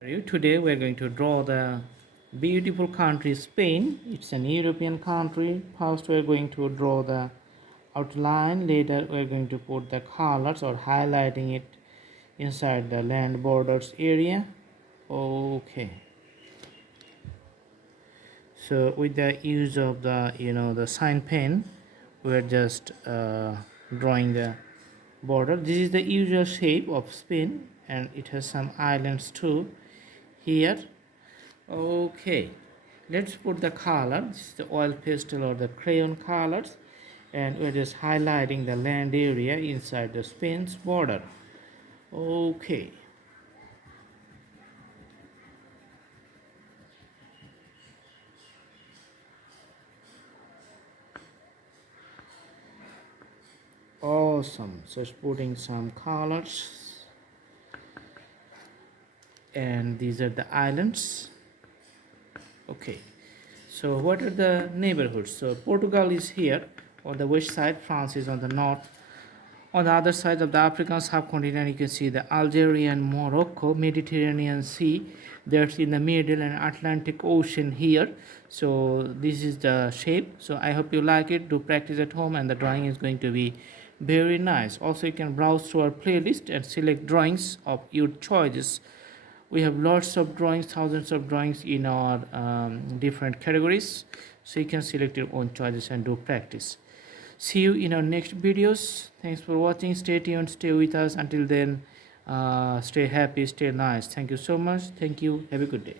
Today we are going to draw the beautiful country Spain. It's an European country. First we are going to draw the outline. Later we are going to put the colors or highlighting it inside the land borders area. Okay. So with the use of the sign pen, we are just drawing the border. This is the usual shape of Spain, and it has some islands too here. Okay, let's put the color. This is the oil pastel or the crayon colors, and we're just highlighting the land area inside the Spain's border. Okay, awesome. So it's putting some colors, and these are the islands. Okay, so what are the neighborhoods? So Portugal is here on the west side, France is on the north. On the other side of the African subcontinent, you can see the Algeria and Morocco, Mediterranean Sea. That's in the middle, and Atlantic Ocean here. So this is the shape. So I hope you like it. Do practice at home, and the drawing is going to be very nice. Also, you can browse through our playlist and select drawings of your choices. We have lots of drawings, thousands of drawings in our different categories. So you can select your own choices and do practice. See you in our next videos. Thanks for watching. Stay tuned, stay with us. Until then, stay happy, stay nice. Thank you so much. Thank you. Have a good day.